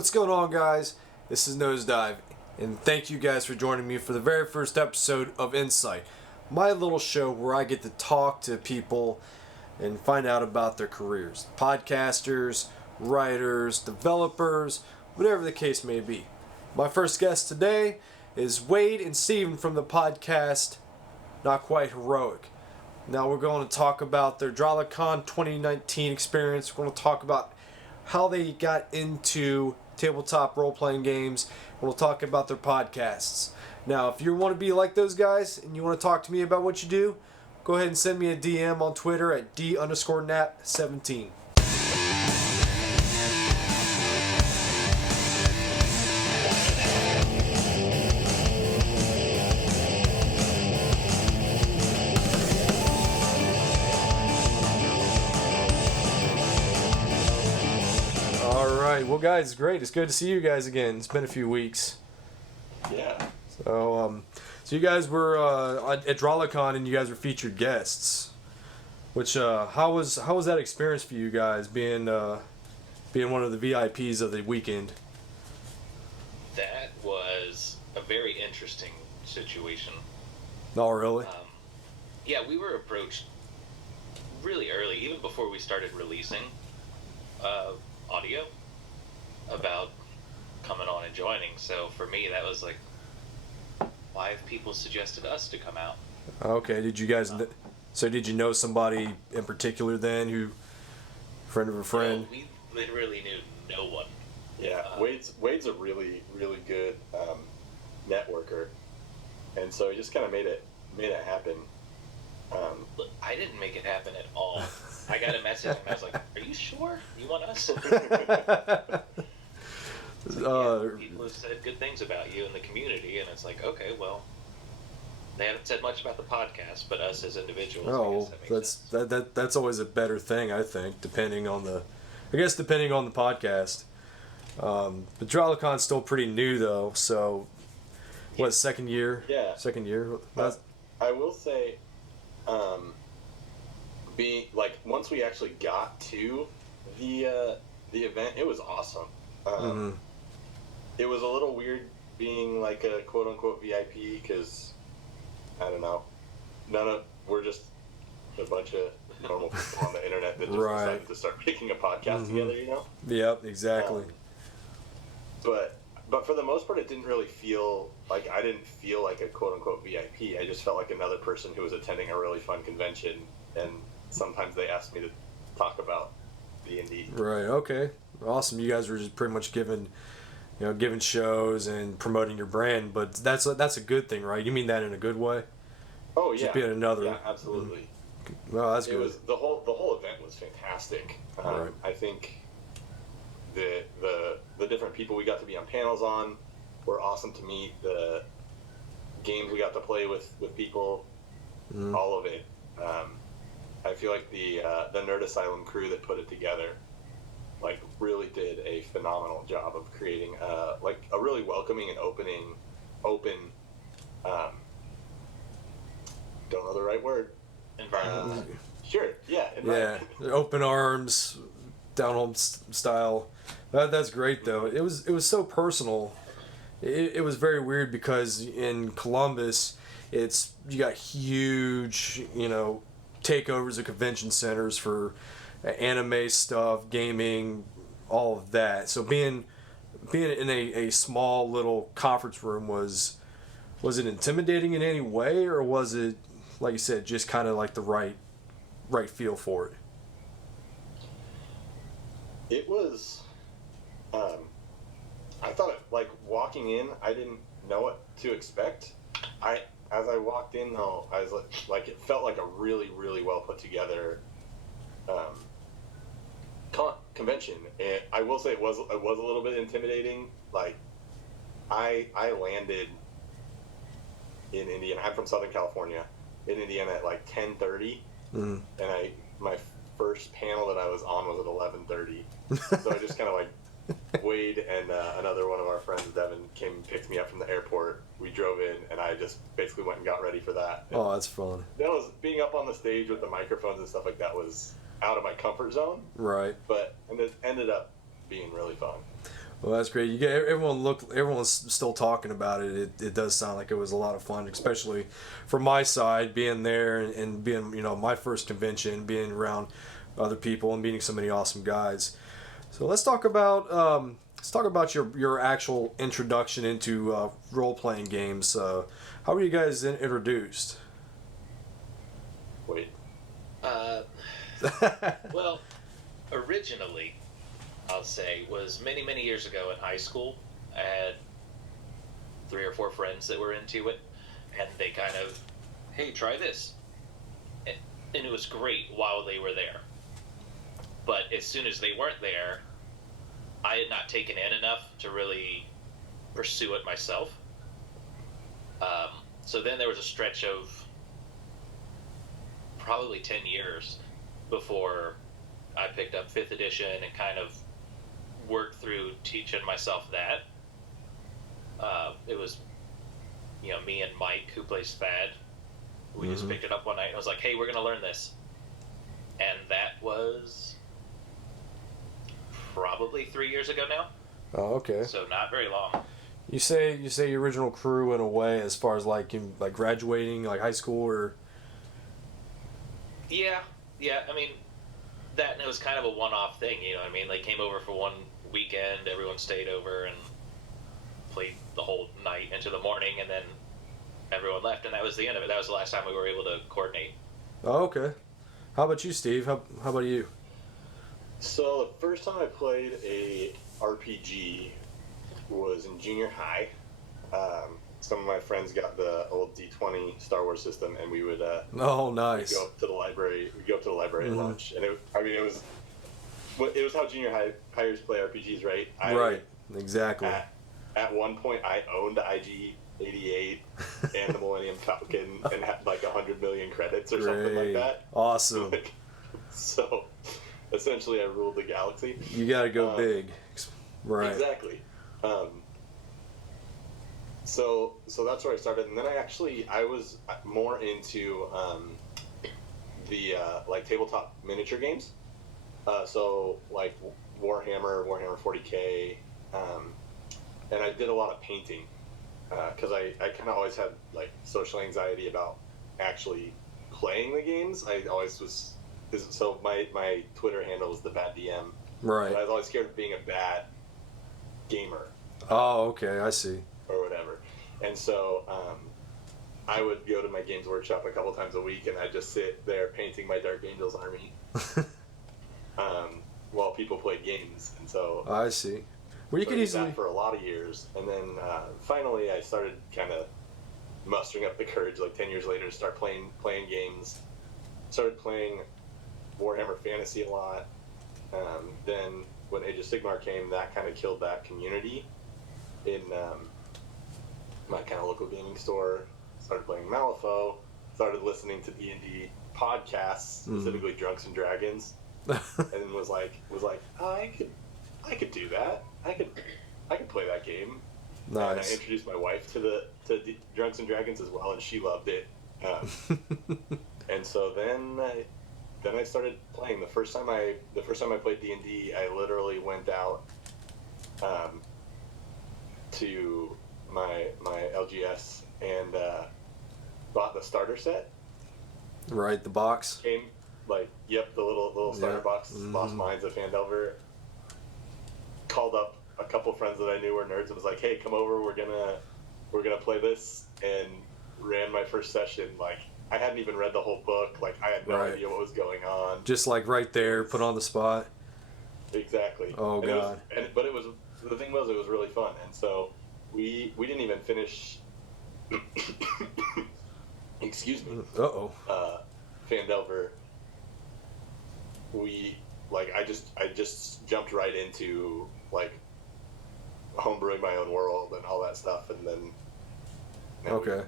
what's going on, guys? This is NoseDive, and thank you guys for joining me for the very first episode of Insight, my little show where I get to talk to people and find out about their careers. Podcasters, writers, developers, whatever the case may be. My first guest today is Wade and Steven from the podcast Not Quite Heroic. Now we're going to talk about their DralaCon 2019 experience. We're going to talk about how they got into tabletop role-playing games. We'll talk about their podcasts. Now, if you want to be like those guys and you want to talk to me about what you do, go ahead and send me a DM on Twitter at D_Nat17. Well, guys, great. It's good to see you guys again. It's been a few weeks. Yeah. So you guys were at DralaCon and you guys were featured guests. Which how was that experience for you guys being one of the VIPs of the weekend? That was a very interesting situation. Oh, really? Yeah, we were approached really early, even before we started releasing audio, about coming on and joining. So for me, that was like, why have people suggested us to come out? Okay, did you guys so did you know somebody in particular then, who friend of a friend? No, we literally knew no one. Yeah, Wade's a really good networker, and so he just kind of made it happen. Look, I didn't make it happen at all. I got a message and I was like, "Are you sure you want us?" People have said good things about you in the community, and it's like, okay, well, they haven't said much about the podcast, but us as individuals. Oh, that's always a better thing, I think, depending on the podcast. But DralaCon's still pretty new though, so what, second year? Yeah. Second year. I will say, being like, once we actually got to the event, it was awesome. It was a little weird being like a quote unquote VIP because, I don't know, we're just a bunch of normal people on the internet that just decided to start making a podcast together, you know? Yep, exactly. But for the most part, it didn't really feel like, I didn't feel like a quote unquote VIP. I just felt like another person who was attending a really fun convention, and sometimes they asked me to talk about D&D. Right. Okay. Awesome. You guys were just pretty much giving shows and promoting your brand, but that's a good thing, right? You mean that in a good way? Oh yeah. Just being another. Yeah, absolutely. Well, that's good. It was the whole event was fantastic. Right. I think the different people we got to be on panels on were awesome to meet. The games we got to play with people, all of it. I feel like the Nerd Asylum crew that put it together, like, really did a phenomenal job of creating like a really welcoming and open don't know the right word. Environment. Sure, yeah. Yeah, open arms, down home style. That's great though. It was so personal. It was very weird because in Columbus, you got huge, takeovers of convention centers for anime stuff, gaming, all of that. So being in a small little conference room, was it intimidating in any way, or was it, like you said, just kind of like the right feel for it? It was. I thought like walking in, I didn't know what to expect. As I walked in though, I was like it felt like a really, really well put together convention. And I will say it was a little bit intimidating. Like I landed in Indiana. I'm from Southern California. In Indiana at like 10:30, and my first panel that I was on was at 11:30. So I just kind of like Wade and another one of our friends, Devin, came and picked me up from the airport. We drove in, and I just basically went and got ready for that. And oh, that's fun. that was being up on the stage with the microphones and stuff like that was out of my comfort zone. Right. But and it ended up being really fun. Well, that's great. You get everyone's still talking about it. It does sound like it was a lot of fun, especially from my side, being there and being, my first convention, being around other people and meeting so many awesome guys. So let's talk about your actual introduction into role playing games. How were you guys introduced? Wait. Well, originally, I'll say, was many, many years ago in high school. I had 3 or 4 friends that were into it, and they kind of, hey, try this. And it was great while they were there. But as soon as they weren't there, I had not taken in enough to really pursue it myself. So then there was a stretch of probably 10 years before I picked up 5th edition and kind of worked through teaching myself that. It was, me and Mike, who plays Fad. We just picked it up one night and I was like, hey, we're going to learn this. And that was probably 3 years ago now. Oh, okay. So not very long. You say your original crew went away as far as like graduating, like high school, or? Yeah. I mean, that, and it was kind of a one-off thing. You know what I mean? They came over for one weekend. Everyone stayed over and played the whole night into the morning, and then everyone left, and that was the end of it. That was the last time we were able to coordinate. Oh, okay. How about you, Steve? How about you? So the first time I played a RPG was in junior high. Some of my friends got the old D20 Star Wars system, and we would Oh, nice. go up to the library. We go up to the library at lunch, and it was how junior hires play RPGs, right? Right. Exactly. At one point, I owned IG-88 and the Millennium Falcon and had like 100 million credits or something like that. Awesome. So essentially, I ruled the galaxy. You got to go big. Right. Exactly. So that's where I started, and then I was more into the like tabletop miniature games. So like Warhammer 40K, and I did a lot of painting because I kind of always had like social anxiety about actually playing the games. I always was. So my Twitter handle was the bad DM. Right. But I was always scared of being a bad gamer. Oh, okay, I see. Or whatever. And so I would go to my Games Workshop a couple times a week, and I'd just sit there painting my Dark Angels army while people played games. And so I see. Well, you could easily that for a lot of years, and then finally I started kind of mustering up the courage, like 10 years later, to start playing games. Started playing Warhammer Fantasy a lot. Then when Age of Sigmar came, that kind of killed that community in my kind of local gaming store. Started playing Malifaux. Started listening to D&D podcasts, specifically Drunks and Dragons, and was like, oh, I could do that. I could play that game. Nice. And I introduced my wife to Drunks and Dragons as well, and she loved it. And so then I started playing. The first time I played D&D, I literally went out to my LGS and bought the starter set. Right, the box. Came the little starter box, Lost Mines of Phandelver. Called up a couple friends that I knew were nerds and was like, "Hey, come over. We're gonna play this." And ran my first session. Like, I hadn't even read the whole book. Like, I had no idea what was going on. Just like right there, put on the spot. Exactly. Oh, God. But the thing was, it was really fun. And so we didn't even finish. Excuse me. Uh-oh. Phandelver. I just jumped right into like homebrewing my own world and all that stuff, and then okay,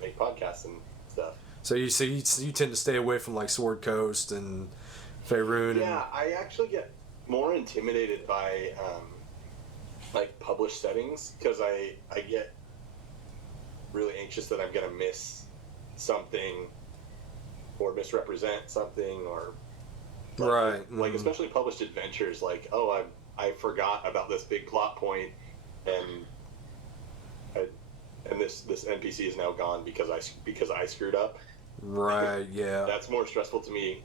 make podcasts and stuff. So you tend to stay away from like Sword Coast and Faerun. Yeah, I actually get more intimidated by like published settings because I get really anxious that I'm gonna miss something or misrepresent something or like, right. Like especially published adventures, like I forgot about this big plot point, and this NPC is now gone because I screwed up. Right. Yeah. That's more stressful to me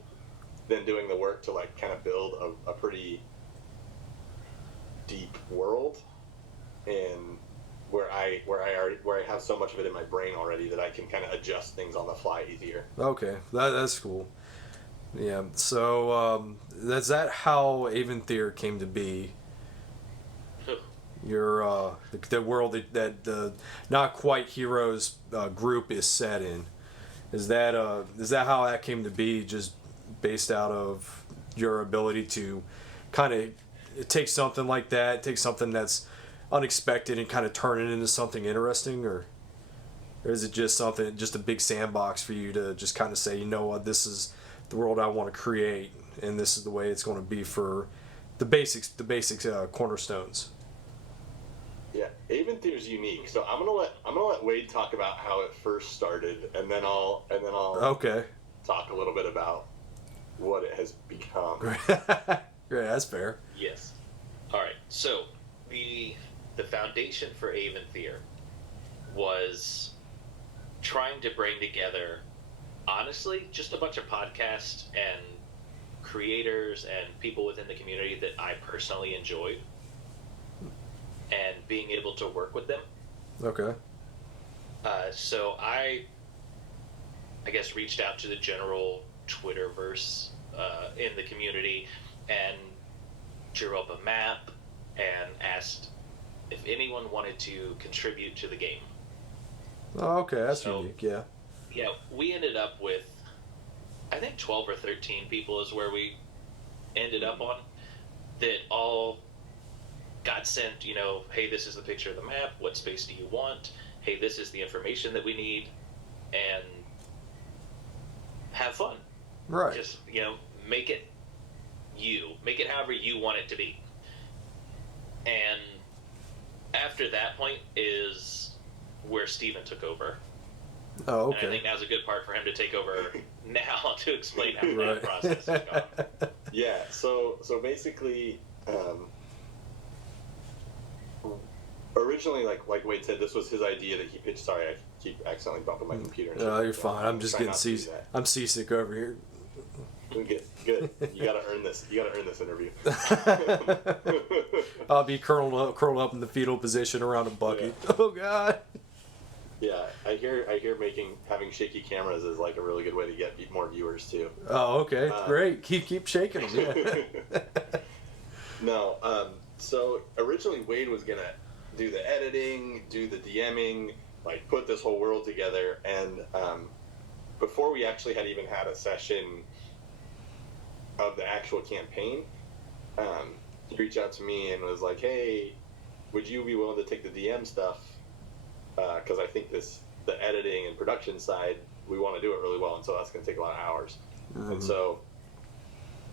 than doing the work to like kind of build a pretty deep world, and where I have so much of it in my brain already that I can kind of adjust things on the fly easier. Okay, that's cool. Yeah. So is that how Aventhyr came to be? Your the world that the Not Quite Heroes group is set in. Is that how that came to be? Just based out of your ability to kind of take something like that, take something that's unexpected, and kind of turn it into something interesting, or is it just a big sandbox for you to just kind of say, you know what, this is the world I want to create, and this is the way it's going to be for the basics cornerstones. Yeah, Aventyr's unique. So I'm gonna let Wade talk about how it first started, and then I'll Okay. talk a little bit about what it has become. Great, that's fair. Yes. All right. So the foundation for Aventhyr was trying to bring together, honestly, just a bunch of podcasts and creators and people within the community that I personally enjoyed, and being able to work with them. Okay. So I guess reached out to the general Twitterverse in the community and drew up a map and asked if anyone wanted to contribute to the game. Oh, okay, that's unique. Yeah. Yeah, we ended up with, I think 12 or 13 people is where we ended up on, that all got sent, hey, this is the picture of the map, what space do you want, hey, this is the information that we need, and have fun. Right. Just, make it however you want it to be. And after that point is where Steven took over. Oh, okay. And I think now's a good part for him to take over now to explain how Right. that process has gone. Yeah, so basically, originally, like Wade said, this was his idea that he pitched. Sorry, I keep accidentally bumping my computer. No, you're fine. I'm just getting seasick. seasick. I'm seasick over here. Good. You gotta earn this. You gotta earn this interview. I'll be curled up in the fetal position around a bucket. Yeah. Oh God. Yeah, I hear having shaky cameras is like a really good way to get more viewers too. Oh, okay, great. Keep shaking them. Yeah. No, so originally Wade was gonna do the editing, do the DMing, like put this whole world together, and before we actually had even had a session of the actual campaign, he reached out to me and was like, "Hey, would you be willing to take the DM stuff? Because I think the editing and production side, we want to do it really well, and so that's going to take a lot of hours." Mm-hmm. And so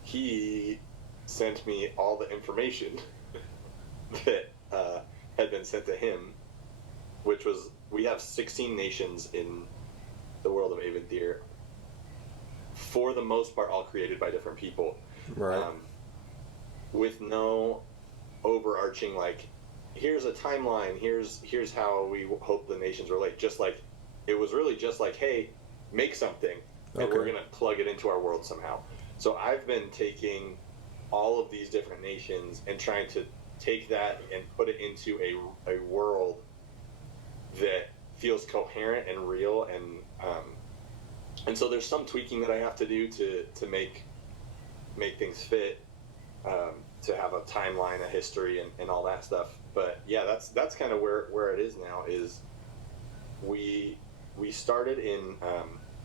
he sent me all the information that had been sent to him, which was, we have 16 nations in the world of Aventhyr, for the most part all created by different people, right? With no overarching, like, here's a timeline, here's how we hope the nations relate. Just like, it was really just like, hey, make something, and we're gonna plug it into our world somehow. So I've been taking all of these different nations and trying to take that and put it into a world that feels coherent and real, and so there's some tweaking that I have to do to make things fit, to have a timeline, a history, and all that stuff. But yeah, that's kind of where it is now. Is we started in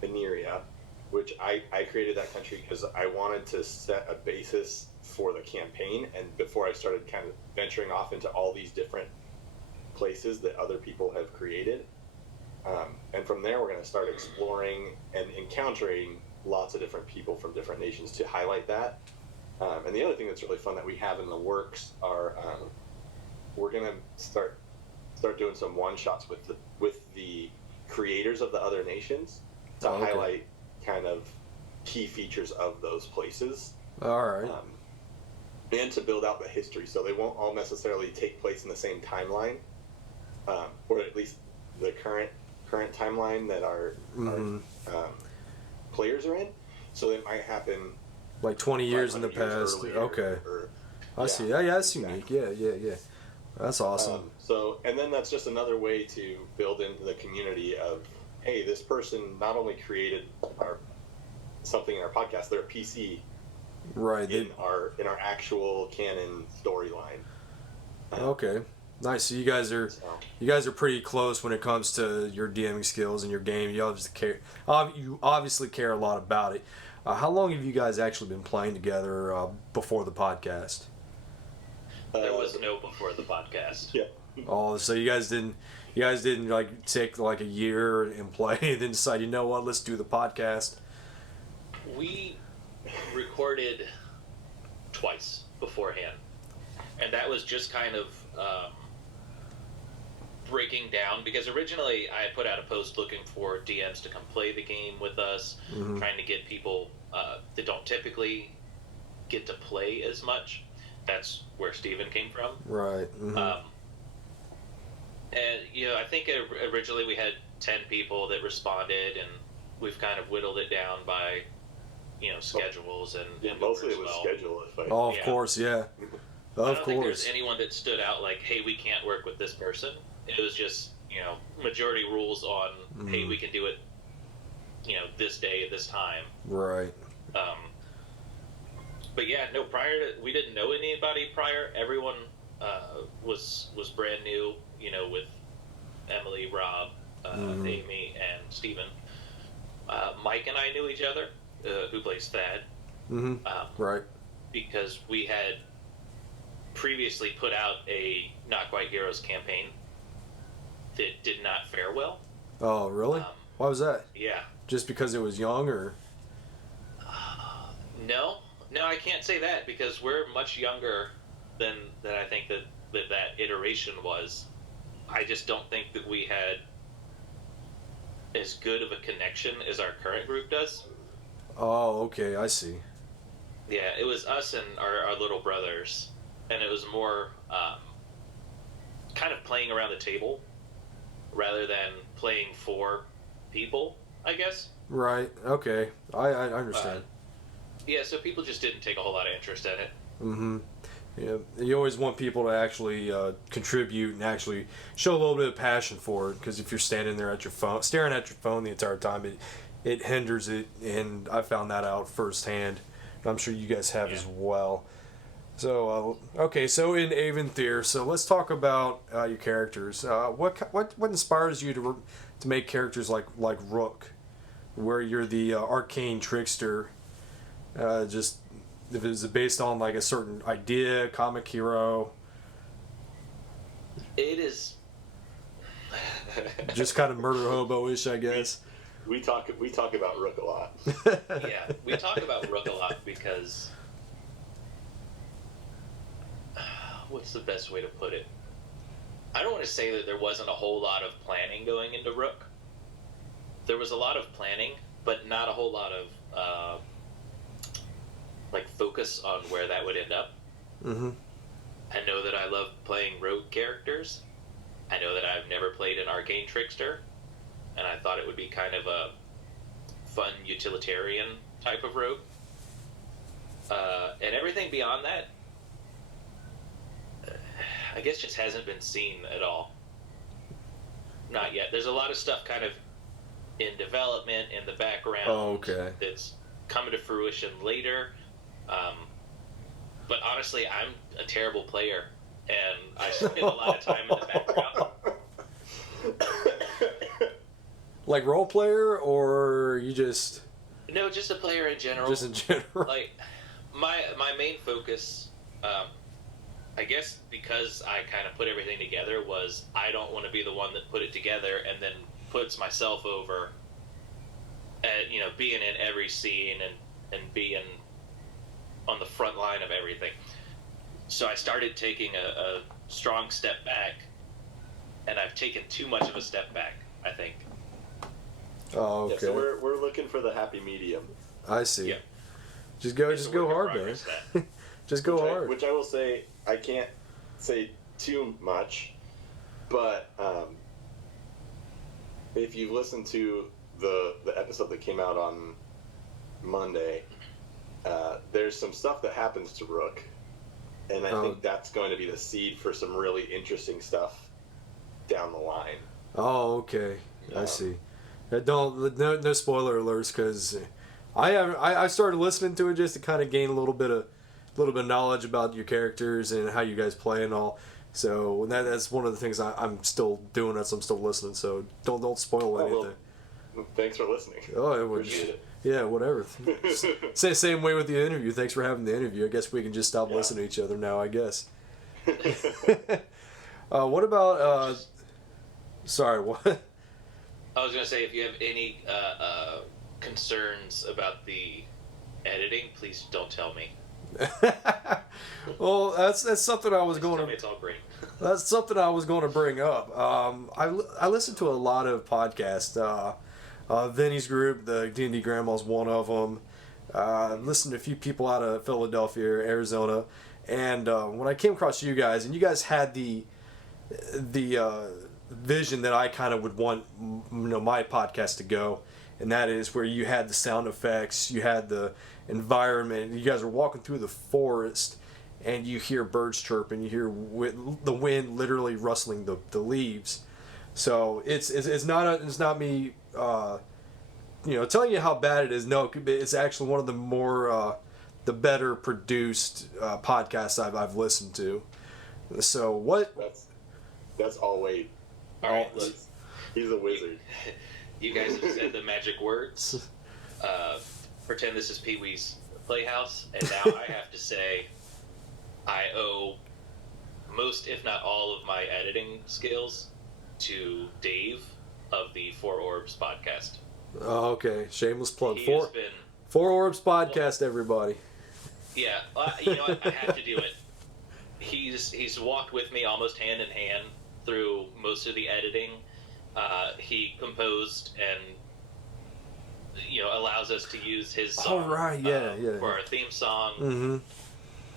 Veneria, which I created that country because I wanted to set a basis for the campaign, and before I started kind of venturing off into all these different places that other people have created. And from there, we're going to start exploring and encountering lots of different people from different nations to highlight that. And the other thing that's really fun that we have in the works are, we're going to start doing some one-shots with the creators of the other nations to highlight kind of key features of those places. All right. and to build out the history, so they won't all necessarily take place in the same timeline, or at least the current timeline that our players are in. So it might happen like 20 years in the 500 years past. earlier, Okay, or, I see. Yeah, that's exactly. unique. Yeah. That's awesome. So, and then that's just another way to build into the community of, hey, this person not only created something in our podcast, they're a PC Right. in our actual canon storyline. Okay. Nice. So you guys are pretty close when it comes to your DMing skills and your game. You obviously care a lot about it. How long have you guys actually been playing together before the podcast? There was no before the podcast. Yeah. Oh, so you guys didn't like take like a year and play and then decide, you know what, let's do the podcast? We recorded twice beforehand, and that was just kind of breaking down, because originally I put out a post looking for DMs to come play the game with us, trying to get people that don't typically get to play as much. That's where Steven came from. Right. And, I think originally we had 10 people that responded, and we've kind of whittled it down by, schedules and mostly it was schedule. Of course, yeah. I don't think there's anyone that stood out like, hey, we can't work with this person. It was just, majority rules on, hey, we can do it, this day at this time. Right. But yeah, no, we didn't know anybody prior. Everyone was brand new, with Emily, Rob, Amy, and Steven. Mike and I knew each other, who plays Thad. Right. Because we had previously put out a Not Quite Heroes campaign that did not fare well. Oh, really? Why was that? Yeah. Just because it was young, or? No, I can't say that, because we're much younger than I think that iteration was. I just don't think that we had as good of a connection as our current group does. Oh, okay, I see. Yeah, it was us and our little brothers, and it was more kind of playing around the table rather than playing for people, I guess. Right, okay. I understand. Yeah, so people just didn't take a whole lot of interest in it. Yeah, you always want people to actually contribute and actually show a little bit of passion for it, because if you're standing there at your phone, staring at your phone the entire time, it hinders it, and I found that out firsthand. I'm sure you guys have as well. So, okay, so in Aventhyr, so let's talk about your characters. What inspires you to make characters like Rook, where you're the arcane trickster? Just if it's based on like a certain idea, comic hero. It is just kind of murder hobo-ish, I guess. We talk about Rook a lot. Yeah, we talk about Rook a lot because what's the best way to put it? I don't want to say that there wasn't a whole lot of planning going into Rook. There was a lot of planning, but not a whole lot of focus on where that would end up. I know that I love playing rogue characters. I know that I've never played an arcane trickster, and I thought it would be kind of a fun utilitarian type of rogue. And everything beyond that, I guess, just hasn't been seen at all. Not yet. There's a lot of stuff kind of in development, in the background, that's coming to fruition later. But honestly, I'm a terrible player, and I spend a lot of time in the background. Like role player, or you just... No, just a player in general. Just in general. Like, my main focus, I guess because I kind of put everything together, was I don't want to be the one that put it together and then puts myself over at, being in every scene and being on the front line of everything. So I started taking a strong step back, and I've taken too much of a step back, I think. Oh, okay. Yeah, so we're looking for the happy medium. I see. Yeah. Just go hard, man. Just go hard. Which I will say, I can't say too much, but if you listen to the episode that came out on Monday, there's some stuff that happens to Rook, and I think that's going to be the seed for some really interesting stuff down the line. Oh, okay. I see. No spoiler alerts, because I started listening to it just to kind of gain a little bit of knowledge about your characters and how you guys play and all. So that's one of the things I'm still doing as I'm still listening. So don't spoil anything. Well, thanks for listening. Oh, Appreciate it. Yeah, whatever. Same way with the interview. Thanks for having the interview. I guess we can just stop listening to each other now, I guess. What about... sorry, what? I was going to say, if you have any concerns about the editing, please don't tell me. Well, that's something I was going to... It's all great. That's something I was going to bring up. I listen to a lot of podcasts. Vinny's group, the D&D Grandma's one of them. Listened to a few people out of Philadelphia, Arizona, and when I came across you guys, and you guys had the vision that I kind of would want, my podcast to go, and that is where you had the sound effects, you had the environment, you guys are walking through the forest, and you hear birds chirping, you hear the wind literally rustling the leaves. So it's not me telling you how bad it is. No, it's actually one of the more the better produced podcasts I've listened to. So what? That's all Wade. All right, look, he's a wizard. You guys have said the magic words. Pretend this is Pee-wee's Playhouse, and now I have to say I owe most, if not all, of my editing skills to Dave of the Four Orbs podcast. Oh, okay. Shameless plug. He has been... Four Orbs podcast, everybody. Yeah, I have to do it. He's walked with me almost hand in hand through most of the editing. He composed and allows us to use his song for our theme song. Mm-hmm.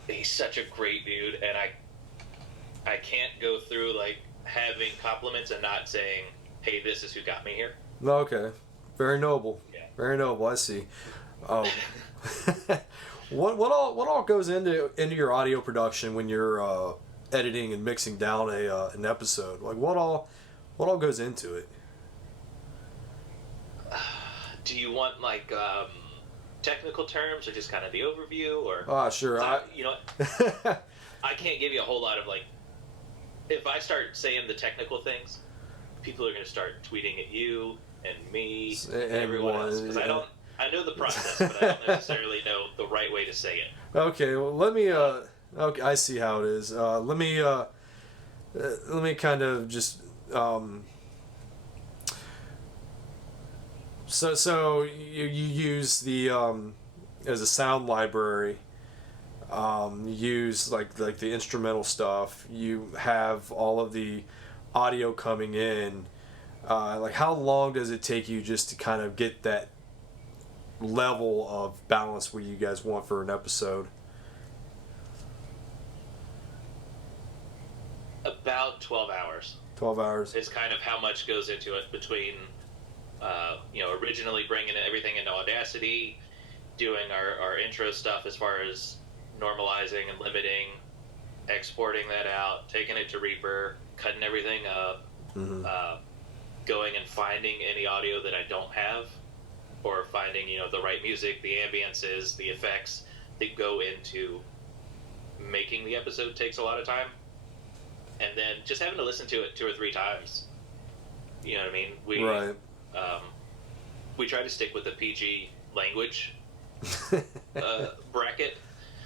He's such a great dude, and I can't go through having compliments and not saying, "Hey, this is who got me here." Okay, very noble. Yeah. Very noble. I see. What all goes into your audio production when you're editing and mixing down an episode? What all goes into it? Do you want technical terms, or just kind of the overview, or? Sure. I can't give you a whole lot of if I start saying the technical things, people are going to start tweeting at you and me and everyone else, because I know the process, but I don't necessarily know the right way to say it. Okay, well, let me. Okay, I see how it is. Let me kind of just. So you use the as a sound library. You use the instrumental stuff. You have all of the audio coming in. How long does it take you just to kind of get that level of balance where you guys want for an episode? About 12 hours. 12 hours. Is kind of how much goes into it between, originally bringing everything into Audacity, doing our intro stuff as far as normalizing and limiting, exporting that out, taking it to Reaper, cutting everything up, Mm-hmm. Going and finding any audio that I don't have, or finding, the right music, the ambiences, the effects that go into making the episode takes a lot of time. And then just having to listen to it 2 or 3 times. You know what I mean? We try to stick with the PG language bracket.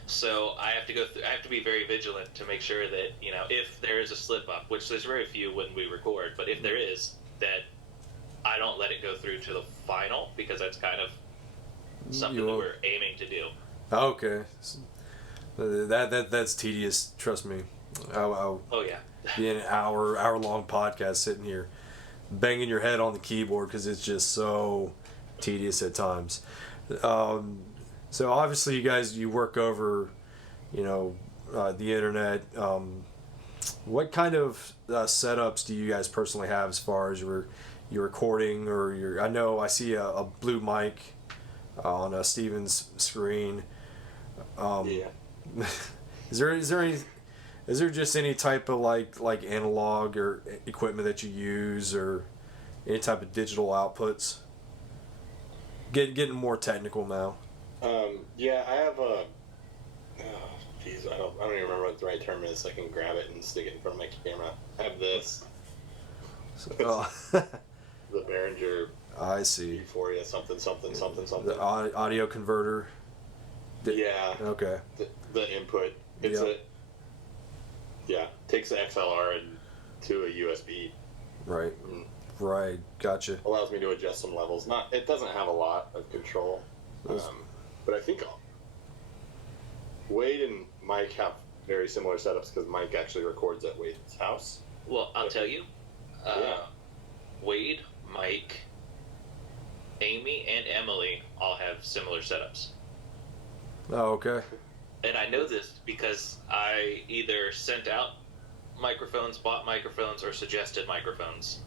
So I have to I have to be very vigilant to make sure that, if there is a slip up, which there's very few when we record, but if there is, that I don't let it go through to the final, because that's kind of something that we're aiming to do. Okay. That's tedious, trust me. Oh yeah. Be an hour long podcast sitting here banging your head on the keyboard because it's just so tedious at times. So obviously you guys, you work over, the internet. What kind of setups do you guys personally have as far as your recording or your? I know I see a blue mic on Steven's screen. Yeah. Is there just any type of like analog or equipment that you use or any type of digital outputs? Getting more technical now. Yeah, I have a. Geez, I don't even remember what the right term is. So I can grab it and stick it in front of my camera. I have this. The Behringer. I see. Euphoria something. The audio converter. Yeah. Okay. The input. It's takes the XLR to a USB. Right. Right. Gotcha. Allows me to adjust some levels. It doesn't have a lot of control, but I think Wade and Mike have very similar setups because Mike actually records at Wade's house. Well, I'll tell you, Wade, Mike, Amy, and Emily all have similar setups. Oh, okay. And I know this because I either sent out microphones, bought microphones, or suggested microphones.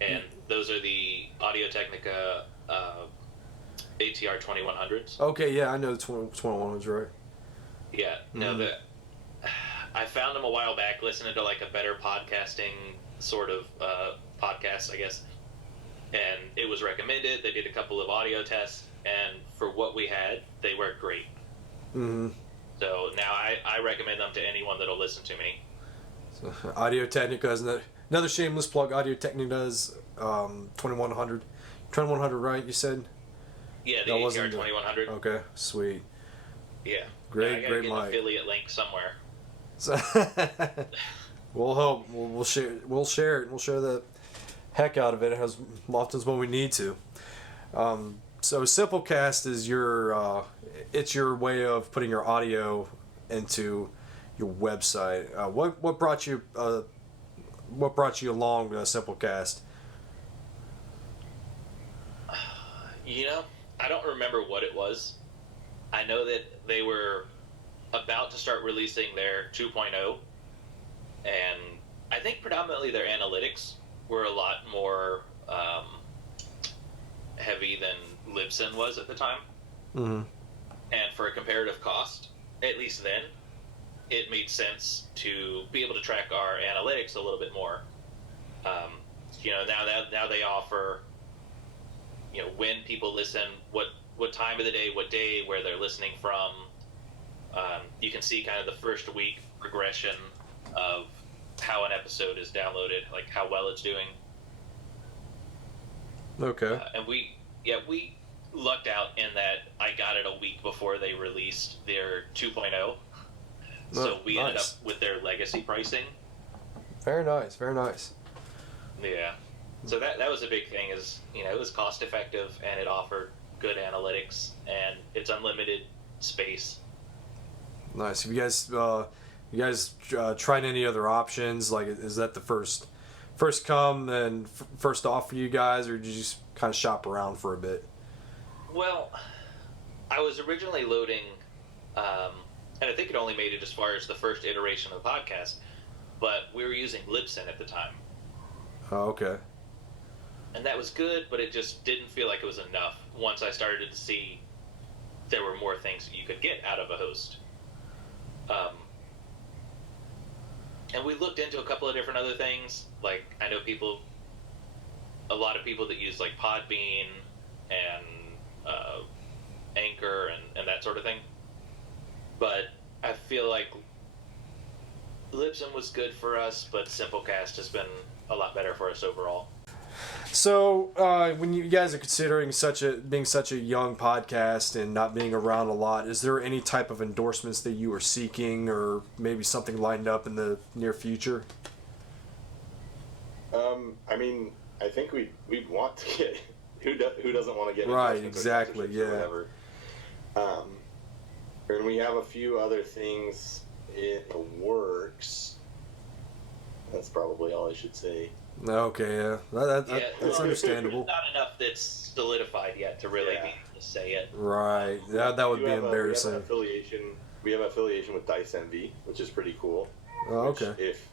And those are the Audio-Technica ATR 2100s. Okay, yeah, I know the 2100s, right? Yeah, no, I found them a while back listening to like a better podcasting sort of podcast, I guess. And it was recommended. They did a couple of audio tests, and for what we had, they worked great. Mm-hmm. So now I recommend them to anyone that'll listen to me. So, Audio-Technica is another shameless plug. Audio-Technica does 2100. 2100, right? You said? Yeah, the ATR 2100. Okay, sweet. Yeah. Great, I great get mic. an affiliate link somewhere. So we'll help. We'll share. We'll share it. We'll share the heck out of it as often as when we need to. So Simplecast is it's your way of putting your audio into your website. What brought you along Simplecast? I don't remember what it was. I know that they were about to start releasing their 2.0, and I think predominantly their analytics were a lot more heavy than Libsyn was at the time. Mm-hmm. And for a comparative cost, at least then, it made sense to be able to track our analytics a little bit more. Now they offer, when people listen, what time of the day, what day, where they're listening from. You can see kind of the first week progression of how an episode is downloaded, like how well it's doing. Okay. And we lucked out in that I got it a week before they released their 2.0. So we ended up with their legacy pricing. Very nice, very nice. Yeah. So that was a big thing is, it was cost effective and it offered good analytics and it's unlimited space. Nice. Have you guys tried any other options? Like, is that the first come and first off for you guys, or did you just kind of shop around for a bit? Well, I was originally loading, and I think it only made it as far as the first iteration of the podcast, but we were using Libsyn at the time. Oh, okay. And that was good, but it just didn't feel like it was enough once I started to see there were more things that you could get out of a host. And we looked into a couple of different other things. Like, I know a lot of people that use like Podbean and Anchor and that sort of thing. But I feel like Libsyn was good for us, but Simplecast has been a lot better for us overall. So, when you guys are considering being such a young podcast and not being around a lot, is there any type of endorsements that you are seeking, or maybe something lined up in the near future? I mean, I think we'd want to get who doesn't want to get right, exactly, yeah. Whatever. And we have a few other things in the works. That's probably all I should say. Okay, yeah. That's understandable. Not enough that's solidified yet to really be able to say it. Right. That would be embarrassing. We have an affiliation we have affiliation with Dice MV, which is pretty cool. Oh, okay. If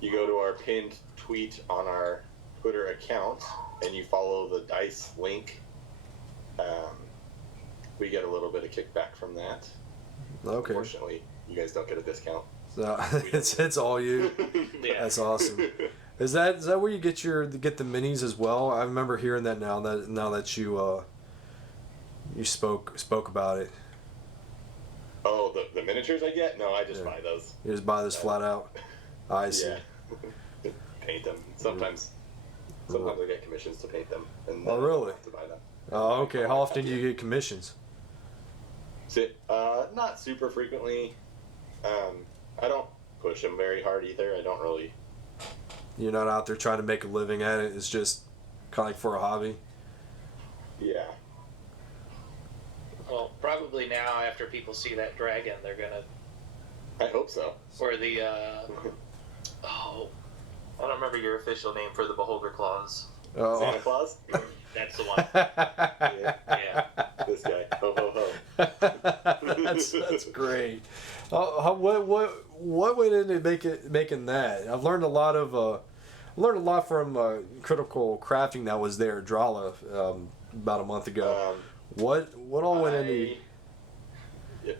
you go to our pinned tweet on our Twitter account and you follow the Dice link, we get a little bit of kickback from that. Okay. Unfortunately, you guys don't get a discount. So it's all you. Yeah. That's awesome. Is that where you get the minis as well? I remember hearing that now that you spoke about it. Oh, the miniatures I get? No, I just buy those. You just buy this flat out. I see. Yeah. Paint them. Sometimes I get commissions to paint them. And Oh, really? I have to buy them. Oh, okay. How often do you get commissions? So, not super frequently. I don't push them very hard either. I don't really. You're not out there trying to make a living at it. It's just kind of like for a hobby. Yeah. Well, probably now after people see that dragon, they're gonna. I hope so. Or the oh, I don't remember your official name for the beholder claws. Oh. Santa Claus? That's the one. Yeah. Yeah. This guy. Ho ho ho. that's great. What went into making that? I've learned a lot from Critical Crafting that was there at Drala about a month ago. What all went into?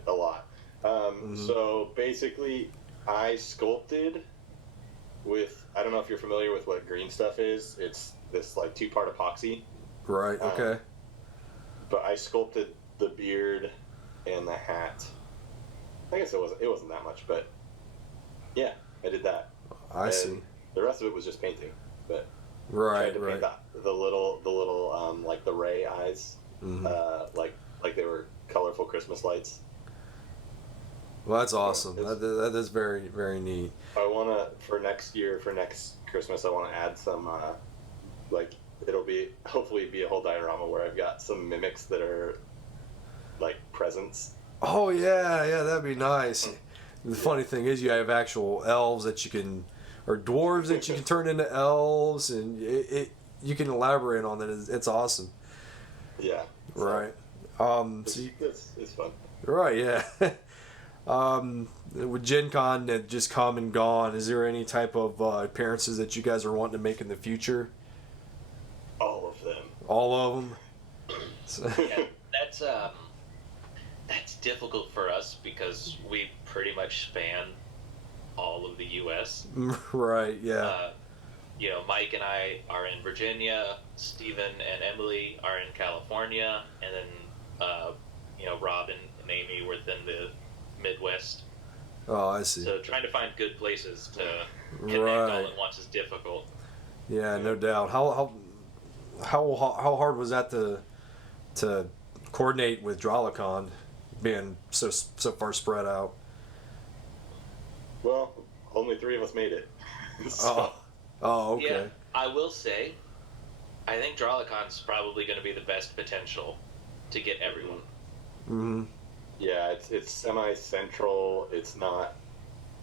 A lot. So basically, I sculpted with. I don't know if you're familiar with what green stuff is. It's this like 2-part epoxy. Right. Okay. But I sculpted the beard and the hat. I guess it wasn't that much, but yeah, I did that. I see. The rest of it was just painting, but Right. tried to paint the little like the ray eyes, like they were colorful Christmas lights. Well, that's awesome. That is very, very neat. I wanna for next Christmas I wanna add some like it'll hopefully be a whole diorama where I've got some mimics that are like presents. Oh yeah, that'd be nice. The funny thing is, you have actual elves that you can, or dwarves that you can turn into elves, and you can elaborate on that. It's awesome. Yeah. Right. It's fun. Right. Yeah. With Gen Con that just come and gone, is there any type of appearances that you guys are wanting to make in the future? All of them. All of them. So. Yeah, that's difficult for us because we pretty much span all of the U.S. Right. Yeah. Mike and I are in Virginia. Stephen and Emily are in California, and then Rob and Amy were within the Midwest. Oh, I see. So trying to find good places to connect all at once is difficult. Yeah, no doubt. How hard was that to coordinate with Drawlicon, being so far spread out? Well, only 3 of us made it. So. Oh, okay. Yeah, I will say, I think Drawlicon's probably going to be the best potential to get everyone. Mm-hmm. Yeah, it's semi-central. It's not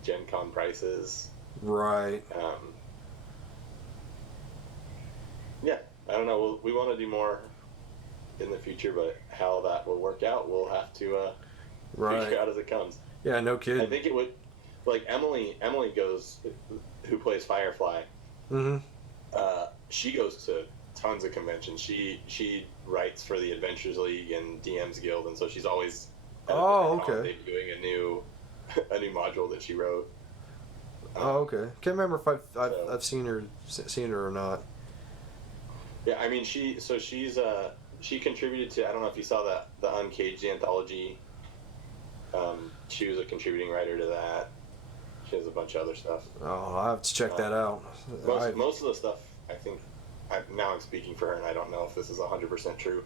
Gen Con prices. Right. Yeah, I don't know. We want to do more in the future, but how that will work out, we'll have to figure out as it comes. Yeah, no kidding. I think it would, like Emily goes, who plays Firefly. Mm-hmm. She goes to tons of conventions. She writes for the Adventures League and DM's Guild, and so she's always okay. doing a new module that she wrote. Oh, okay. Can't remember if I've seen her or not. Yeah, I mean she contributed to, I don't know if you saw that, the Uncaged anthology. She was a contributing writer to that. She has a bunch of other stuff. Oh, I have to check that out. Most of the stuff, I think, now I'm speaking for her, and I don't know if this is 100% true.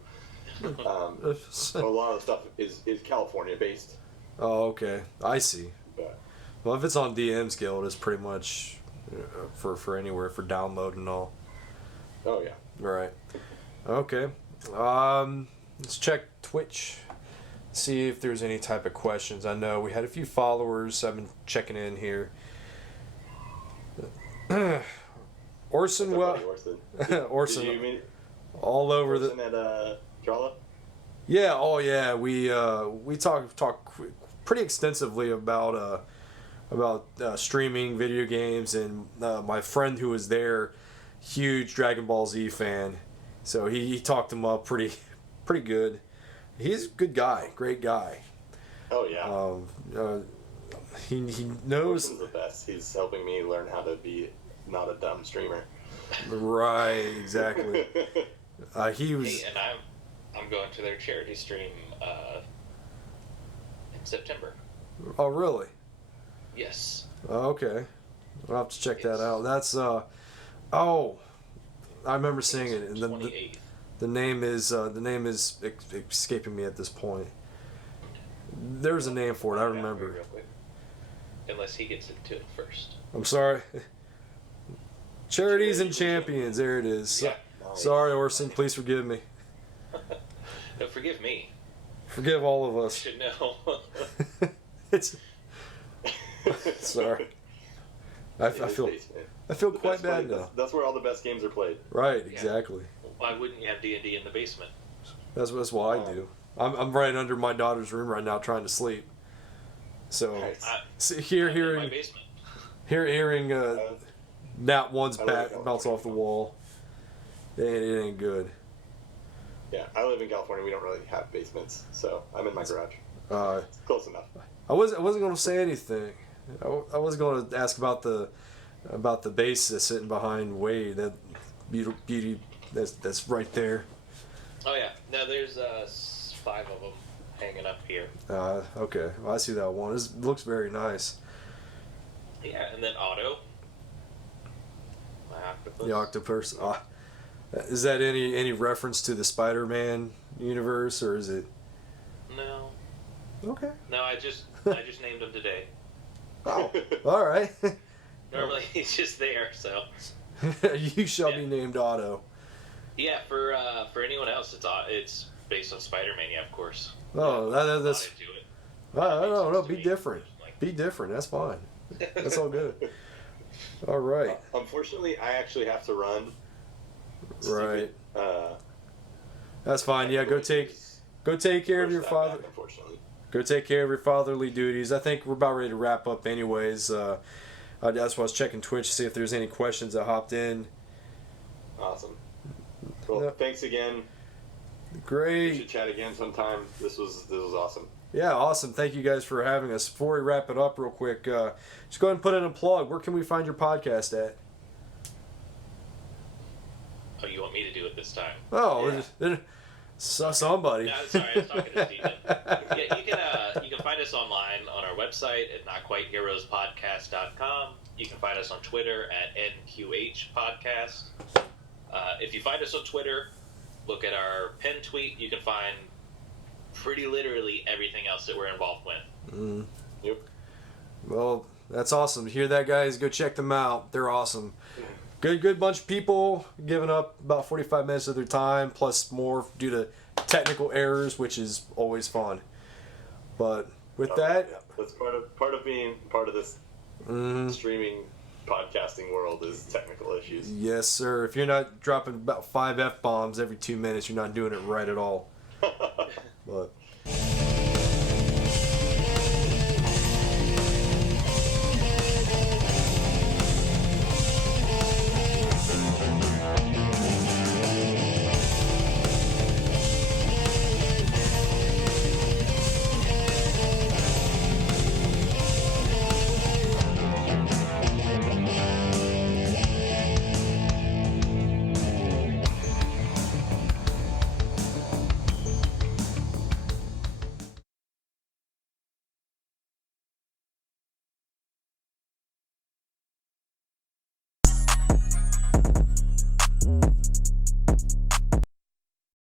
A lot of the stuff is California based. Oh, okay. I see. But, well, if it's on DM's Guild, it's pretty much for anywhere, for download and all. Oh, yeah. Right. Okay. Let's check Twitch. See if there's any type of questions. I know we had a few followers. I've been checking in here. Orson, Orson. Did you mean all over Orson at Drala? Yeah. Oh, yeah. We talk pretty extensively about streaming video games, and my friend who was there, huge Dragon Ball Z fan, so he talked him up pretty good. He's a good guy, great guy. Oh yeah. He knows. He's the best. He's helping me learn how to be not a dumb streamer. Right, exactly. He was. Hey, and I'm going to their charity stream in September. Oh, really? Yes. Oh, okay. I'll have to check that out. That's I remember seeing it. And the name is escaping me at this point. There's a name for it. I remember. Unless he gets into it first. I'm sorry. Charities and Champions. There it is. Yeah. Sorry, Orson. Please forgive me. No, forgive me. Forgive all of You us. should know. It's. Sorry. I feel quite bad now. That's where all the best games are played. Right. Exactly. Why wouldn't you have D&D in the basement? That's what I do. I'm right under my daughter's room right now trying to sleep. So Nice. In my basement. hearing Nat one's bat bounce off the wall. It ain't good. Yeah, I live in California. We don't really have basements, so I'm in my garage. It's close enough. I wasn't going to say anything. I was going to ask about the bass that's sitting behind Wade. That beauty that's right there. Oh yeah. No, there's 5 of them hanging up here. Okay. Well, I see that one. It looks very nice. Yeah, and then Otto. My octopus. The octopus. Is that any reference to the Spider-Man universe, or is it? No. Okay. No, I just named him today. Oh, all right. Normally he's just there, so. You shall be named Otto. Yeah, for anyone else, it's based on Spider-Man. Yeah, of course. Oh, that's. Into it. No. Be different. Be different. That's fine. That's all good. All right. Unfortunately, I actually have to run. Right. That's fine. Yeah, go take care of your father. Unfortunately. Go take care of your fatherly duties. I think we're about ready to wrap up anyways. That's why I was checking Twitch to see if there's any questions that hopped in. Awesome. Well, No. Thanks again. Great. We should chat again sometime. This was awesome. Yeah, awesome. Thank you guys for having us. Before we wrap it up real quick, just go ahead and put in a plug. Where can we find your podcast at? Oh, you want me to do it this time? Oh, somebody. No, sorry, I was talking to Steven. Yeah, you can find us online on our website at notquiteheroespodcast.com. You can find us on Twitter at NQHpodcast. If you find us on Twitter, look at our pinned tweet. You can find pretty literally everything else that we're involved with. Yep. Well, that's awesome. Hear that, guys? Go check them out. They're awesome. Good bunch of people giving up about 45 minutes of their time, plus more due to technical errors, which is always fun. But with that, yeah. That's part of being part of this streaming podcasting world is technical issues. Yes, sir. If you're not dropping about 5 F-bombs every 2 minutes, you're not doing it right at all. But